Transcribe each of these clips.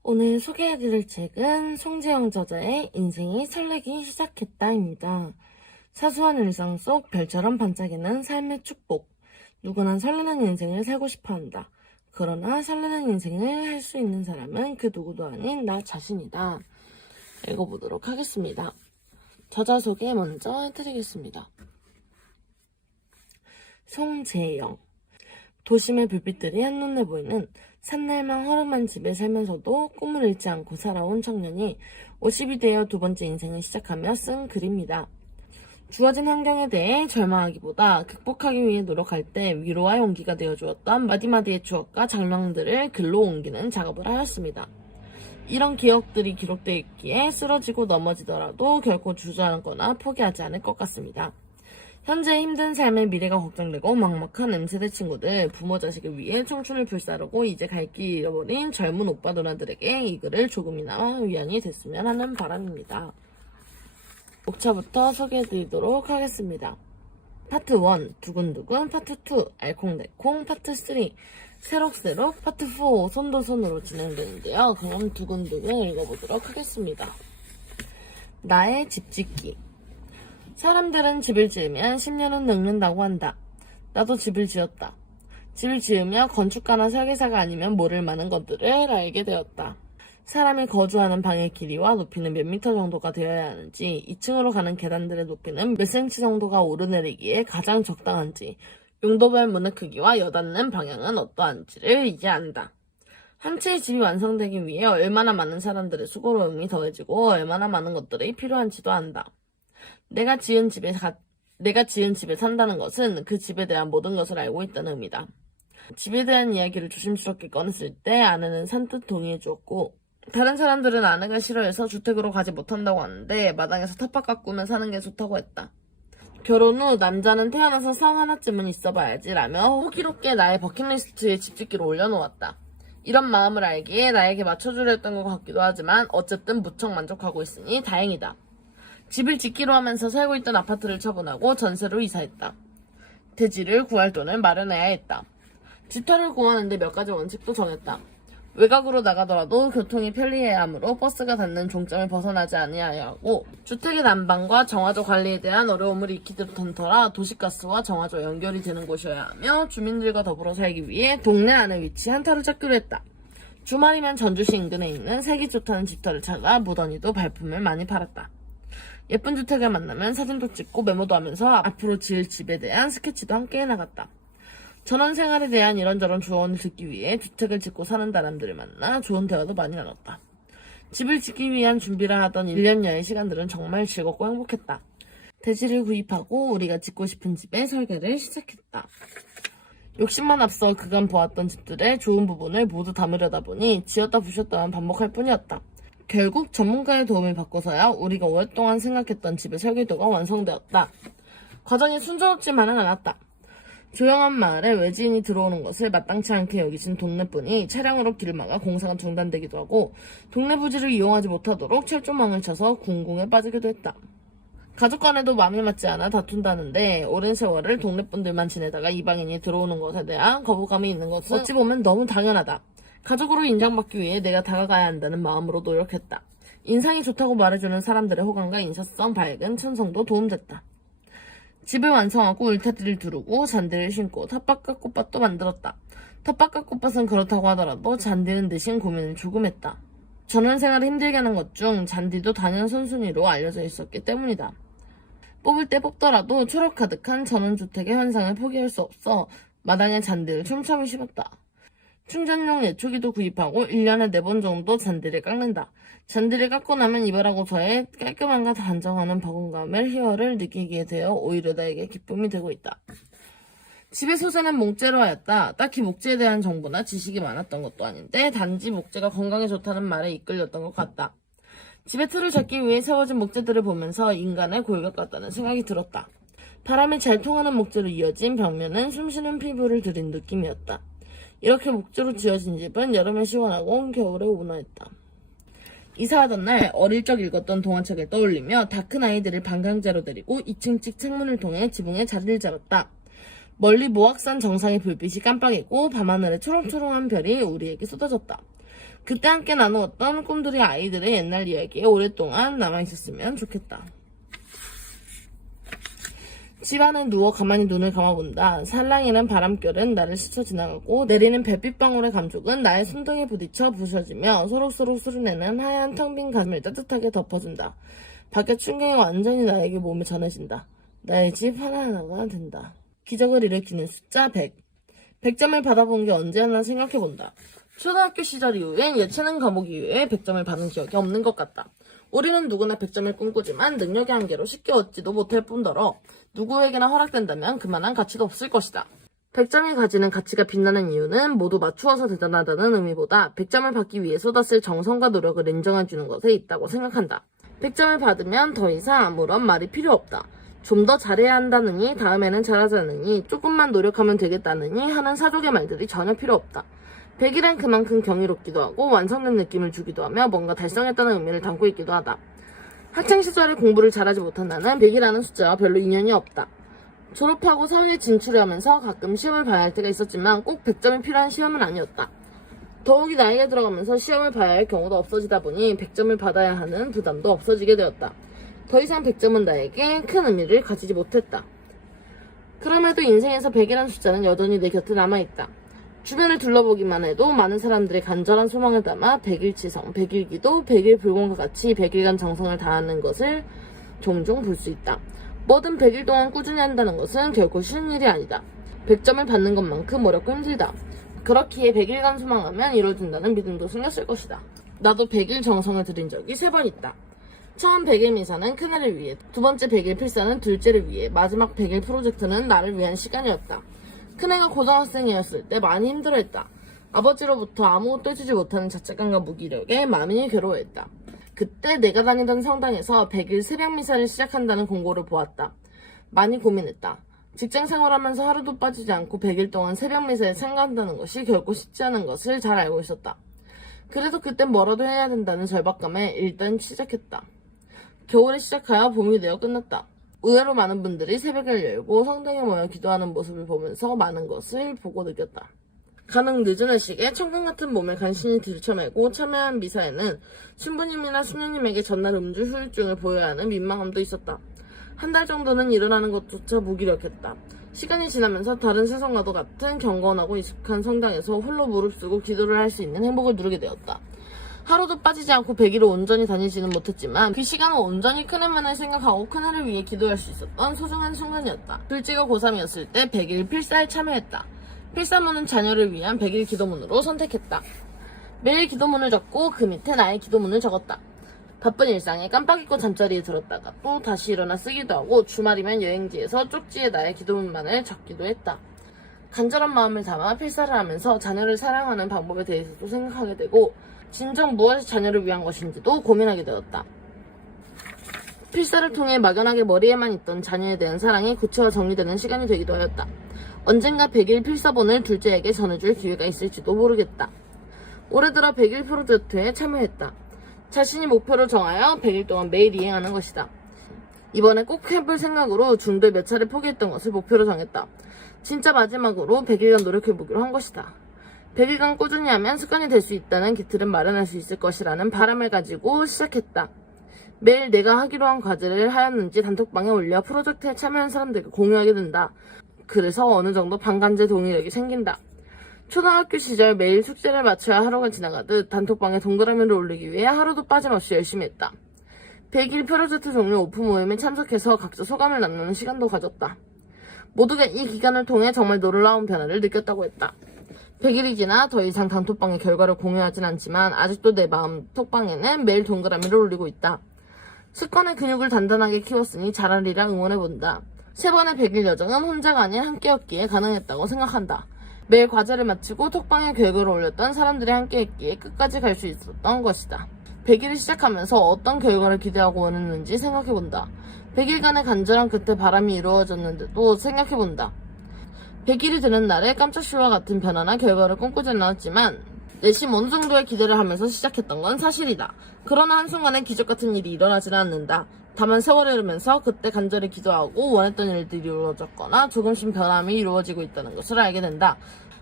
오늘 소개해드릴 책은 송지영 저자의 인생이 설레기 시작했다입니다. 사소한 일상 속 별처럼 반짝이는 삶의 축복. 누구나 설레는 인생을 살고 싶어한다. 그러나 설레는 인생을 할 수 있는 사람은 그 누구도 아닌 나 자신이다. 읽어보도록 하겠습니다. 저자 소개 먼저 해드리겠습니다. 송재영. 도심의 불빛들이 한눈에 보이는 산날망 허름한 집에 살면서도 꿈을 잃지 않고 살아온 청년이 50이 되어 두 번째 인생을 시작하며 쓴 글입니다. 주어진 환경에 대해 절망하기보다 극복하기 위해 노력할 때 위로와 용기가 되어주었던 마디마디의 추억과 장면들을 글로 옮기는 작업을 하였습니다. 이런 기억들이 기록되어 있기에 쓰러지고 넘어지더라도 결코 주저앉거나 포기하지 않을 것 같습니다. 현재 힘든 삶의 미래가 걱정되고 막막한 M세대 친구들, 부모 자식을 위해 청춘을 불사르고 이제 갈 길 잃어버린 젊은 오빠 누나들에게 이 글을 조금이나마 위안이 됐으면 하는 바람입니다. 목차부터 소개해드리도록 하겠습니다. 파트 1, 두근두근, 파트 2, 알콩달콩, 파트 3, 새록새록, 파트 4, 손도손으로 진행되는데요. 그럼 두근두근 읽어보도록 하겠습니다. 나의 집 짓기. 사람들은 집을 지으면 10년은 늙는다고 한다. 나도 집을 지었다. 집을 지으며 건축가나 설계사가 아니면 모를 많은 것들을 알게 되었다. 사람이 거주하는 방의 길이와 높이는 몇 미터 정도가 되어야 하는지, 2층으로 가는 계단들의 높이는 몇 센치 정도가 오르내리기에 가장 적당한지, 용도별 문의 크기와 여닫는 방향은 어떠한지를 이제 안다. 한 채의 집이 완성되기 위해 얼마나 많은 사람들의 수고로움이 더해지고 얼마나 많은 것들이 필요한지도 안다. 내가 지은 집에 산다는 것은 그 집에 대한 모든 것을 알고 있다는 의미다. 집에 대한 이야기를 조심스럽게 꺼냈을 때 아내는 산뜻 동의해 주었고, 다른 사람들은 아내가 싫어해서 주택으로 가지 못한다고 하는데 마당에서 텃밭 가꾸며 사는 게 좋다고 했다. 결혼 후 남자는 태어나서 성 하나쯤은 있어봐야지 라며 호기롭게 나의 버킷리스트에 집 짓기를 올려놓았다. 이런 마음을 알기에 나에게 맞춰주려 했던 것 같기도 하지만 어쨌든 무척 만족하고 있으니 다행이다. 집을 짓기로 하면서 살고 있던 아파트를 처분하고 전세로 이사했다. 대지를 구할 돈을 마련해야 했다. 집터를 구하는데 몇 가지 원칙도 정했다. 외곽으로 나가더라도 교통이 편리해야 하므로 버스가 닿는 종점을 벗어나지 아니하여야 하고, 주택의 난방과 정화조 관리에 대한 어려움을 익히던 터라 도시가스와 정화조 연결이 되는 곳이어야 하며, 주민들과 더불어 살기 위해 동네 안에 위치한 터를 찾기로 했다. 주말이면 전주시 인근에 있는 색이 좋다는 집터를 찾아 무던히도 발품을 많이 팔았다. 예쁜 주택을 만나면 사진도 찍고 메모도 하면서 앞으로 지을 집에 대한 스케치도 함께 해나갔다. 전원생활에 대한 이런저런 조언을 듣기 위해 주택을 짓고 사는 사람들을 만나 좋은 대화도 많이 나눴다. 집을 짓기 위한 준비를 하던 1년여의 시간들은 정말 즐겁고 행복했다. 대지를 구입하고 우리가 짓고 싶은 집의 설계를 시작했다. 욕심만 앞서 그간 보았던 집들의 좋은 부분을 모두 담으려다 보니 지었다 부셨다만 반복할 뿐이었다. 결국 전문가의 도움을 받고서야 우리가 오랫동안 생각했던 집의 설계도가 완성되었다. 과정이 순조롭지만은 않았다. 조용한 마을에 외지인이 들어오는 것을 마땅치 않게 여기신 동네분이 차량으로 길을 막아 공사가 중단되기도 하고, 동네 부지를 이용하지 못하도록 철조망을 쳐서 궁궁에 빠지기도 했다. 가족 간에도 마음이 맞지 않아 다툰다는데 오랜 세월을 동네분들만 지내다가 이방인이 들어오는 것에 대한 거부감이 있는 것은 어찌 보면 너무 당연하다. 가족으로 인정받기 위해 내가 다가가야 한다는 마음으로 노력했다. 인상이 좋다고 말해주는 사람들의 호감과 인사성 밝은 천성도 도움됐다. 집을 완성하고 울타리를 두르고 잔디를 심고 텃밭과 꽃밭도 만들었다. 텃밭과 꽃밭은 그렇다고 하더라도 잔디는 대신 고민을 조금 했다. 전원생활을 힘들게 하는 것 중 잔디도 단연 선순위로 알려져 있었기 때문이다. 뽑을 때 뽑더라도 초록 가득한 전원주택의 환상을 포기할 수 없어 마당에 잔디를 촘촘히 심었다. 충전용 예초기도 구입하고 1년에 4번 정도 잔디를 깎는다. 잔디를 깎고 나면 이발하고서의 깔끔함과 단정하는 박음감을 희열을 느끼게 되어 오히려 나에게 기쁨이 되고 있다. 집의 소재는 목재로 하였다. 딱히 목재에 대한 정보나 지식이 많았던 것도 아닌데 단지 목재가 건강에 좋다는 말에 이끌렸던 것 같다. 집의 틀을 잡기 위해 세워진 목재들을 보면서 인간의 골격 같다는 생각이 들었다. 바람이 잘 통하는 목재로 이어진 벽면은 숨쉬는 피부를 들인 느낌이었다. 이렇게 목재로 지어진 집은 여름에 시원하고 겨울에 온화했다. 이사하던 날 어릴 적 읽었던 동화책을 떠올리며 다 큰 아이들을 방강제로 데리고 2층 창문을 통해 지붕에 자리를 잡았다. 멀리 모악산 정상의 불빛이 깜빡이고 밤하늘에 초롱초롱한 별이 우리에게 쏟아졌다. 그때 함께 나누었던 꿈들이 아이들의 옛날 이야기에 오랫동안 남아있었으면 좋겠다. 집안에 누워 가만히 눈을 감아본다. 살랑이는 바람결은 나를 스쳐 지나가고 내리는 별빛방울의 감촉은 나의 손등에 부딪혀 부서지며 소록소록 소리내는 하얀 텅 빈 가슴을 따뜻하게 덮어준다. 밖의 충격이 완전히 나에게 몸에 전해진다. 나의 집 하나하나가 된다. 기적을 일으키는 숫자 100. 100점을 받아본 게 언제였나 생각해본다. 초등학교 시절 이후엔 예체능 과목 이후에 100점을 받은 기억이 없는 것 같다. 우리는 누구나 100점을 꿈꾸지만 능력의 한계로 쉽게 얻지도 못할 뿐더러 누구에게나 허락된다면 그만한 가치도 없을 것이다. 100점이 가지는 가치가 빛나는 이유는 모두 맞추어서 대단하다는 의미보다 100점을 받기 위해 쏟았을 정성과 노력을 인정해주는 것에 있다고 생각한다. 100점을 받으면 더 이상 아무런 말이 필요 없다. 좀 더 잘해야 한다느니, 다음에는 잘하자느니, 조금만 노력하면 되겠다느니 하는 사족의 말들이 전혀 필요 없다. 100일은 그만큼 경이롭기도 하고 완성된 느낌을 주기도 하며 뭔가 달성했다는 의미를 담고 있기도 하다. 학창시절에 공부를 잘하지 못한 나는 100이라는 숫자와 별로 인연이 없다. 졸업하고 사회에 진출하면서 가끔 시험을 봐야 할 때가 있었지만 꼭 100점이 필요한 시험은 아니었다. 더욱이 나이가 들어가면서 시험을 봐야 할 경우도 없어지다 보니 100점을 받아야 하는 부담도 없어지게 되었다. 더 이상 100점은 나에게 큰 의미를 가지지 못했다. 그럼에도 인생에서 100이라는 숫자는 여전히 내 곁에 남아있다. 주변을 둘러보기만 해도 많은 사람들의 간절한 소망을 담아 100일치성, 100일기도, 100일 불공과 같이 100일간 정성을 다하는 것을 종종 볼 수 있다. 뭐든 100일 동안 꾸준히 한다는 것은 결코 쉬운 일이 아니다. 100점을 받는 것만큼 어렵고 힘들다. 그렇기에 100일간 소망하면 이루어진다는 믿음도 생겼을 것이다. 나도 100일 정성을 들인 적이 3번 있다. 처음 100일 미사는 큰애를 위해, 두 번째 100일 필사는 둘째를 위해, 마지막 100일 프로젝트는 나를 위한 시간이었다. 큰애가 고등학생이었을 때 많이 힘들어했다. 아버지로부터 아무것도 해주지 못하는 자책감과 무기력에 많이 괴로워했다. 그때 내가 다니던 성당에서 100일 새벽 미사를 시작한다는 공고를 보았다. 많이 고민했다. 직장 생활하면서 하루도 빠지지 않고 100일 동안 새벽 미사에 참가한다는 것이 결코 쉽지 않은 것을 잘 알고 있었다. 그래도 그땐 뭐라도 해야 된다는 절박감에 일단 시작했다. 겨울에 시작하여 봄이 되어 끝났다. 의외로 많은 분들이 새벽을 열고 성당에 모여 기도하는 모습을 보면서 많은 것을 보고 느꼈다. 가능 늦은 회식에 천금 같은 몸을 간신히 들쳐매고 참여한 미사에는 신부님이나 수녀님에게 전날 음주 후유증을 보여야 하는 민망함도 있었다. 한 달 정도는 일어나는 것조차 무기력했다. 시간이 지나면서 다른 세상과도 같은 경건하고 익숙한 성당에서 홀로 무릅쓰고 기도를 할 수 있는 행복을 누리게 되었다. 하루도 빠지지 않고 100일을 온전히 다니지는 못했지만 그 시간은 온전히 큰애만을 생각하고 큰애를 위해 기도할 수 있었던 소중한 순간이었다. 둘째가 고3이었을 때 100일 필사에 참여했다. 필사문은 자녀를 위한 100일 기도문으로 선택했다. 매일 기도문을 적고 그 밑에 나의 기도문을 적었다. 바쁜 일상에 깜빡 잊고 잠자리에 들었다가 또 다시 일어나 쓰기도 하고 주말이면 여행지에서 쪽지에 나의 기도문만을 적기도 했다. 간절한 마음을 담아 필사를 하면서 자녀를 사랑하는 방법에 대해서도 생각하게 되고 진정 무엇이 자녀를 위한 것인지도 고민하게 되었다. 필사를 통해 막연하게 머리에만 있던 자녀에 대한 사랑이 구체화 정리되는 시간이 되기도 하였다. 언젠가 100일 필사본을 둘째에게 전해줄 기회가 있을지도 모르겠다. 올해 들어 100일 프로젝트에 참여했다. 자신이 목표를 정하여 100일 동안 매일 이행하는 것이다. 이번에 꼭 해볼 생각으로 중도에 몇 차례 포기했던 것을 목표로 정했다. 진짜 마지막으로 100일간 노력해보기로 한 것이다. 100일간 꾸준히 하면 습관이 될 수 있다는 기틀은 마련할 수 있을 것이라는 바람을 가지고 시작했다. 매일 내가 하기로 한 과제를 하였는지 단톡방에 올려 프로젝트에 참여한 사람들과 공유하게 된다. 그래서 어느 정도 반간제 동의력이 생긴다. 초등학교 시절 매일 숙제를 마쳐야 하루가 지나가듯 단톡방에 동그라미를 올리기 위해 하루도 빠짐없이 열심히 했다. 100일 프로젝트 종료 오프 모임에 참석해서 각자 소감을 나누는 시간도 가졌다. 모두가 이 기간을 통해 정말 놀라운 변화를 느꼈다고 했다. 100일이 지나 더 이상 단톡방의 결과를 공유하진 않지만 아직도 내 마음 톡방에는 매일 동그라미를 올리고 있다. 습관의 근육을 단단하게 키웠으니 잘하리라 응원해본다. 3번의 100일 여정은 혼자가 아닌 함께였기에 가능했다고 생각한다. 매일 과제를 마치고 톡방에 결과를 올렸던 사람들이 함께했기에 끝까지 갈 수 있었던 것이다. 100일을 시작하면서 어떤 결과를 기대하고 원했는지 생각해본다. 100일간의 간절한 끝에 바람이 이루어졌는데도 생각해본다. 100일이 되는 날에 깜짝쇼와 같은 변화나 결과를 꿈꾸지는 않았지만 내심 어느 정도의 기대를 하면서 시작했던 건 사실이다. 그러나 한순간에 기적 같은 일이 일어나지는 않는다. 다만 세월이 흐르면서 그때 간절히 기도하고 원했던 일들이 이루어졌거나 조금씩 변함이 이루어지고 있다는 것을 알게 된다.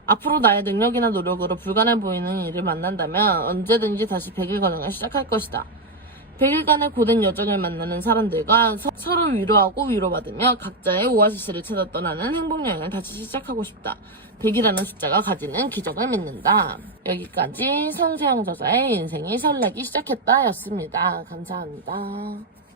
앞으로 나의 능력이나 노력으로 불가능해 보이는 일을 만난다면 언제든지 다시 100일 과정을 시작할 것이다. 100일간의 고된 여정을 만나는 사람들과 서로 위로하고 위로받으며 각자의 오아시스를 찾아 떠나는 행복여행을 다시 시작하고 싶다. 100이라는 숫자가 가지는 기적을 믿는다. 여기까지 선세영 저자의 인생이 설레기 시작했다 였습니다. 감사합니다.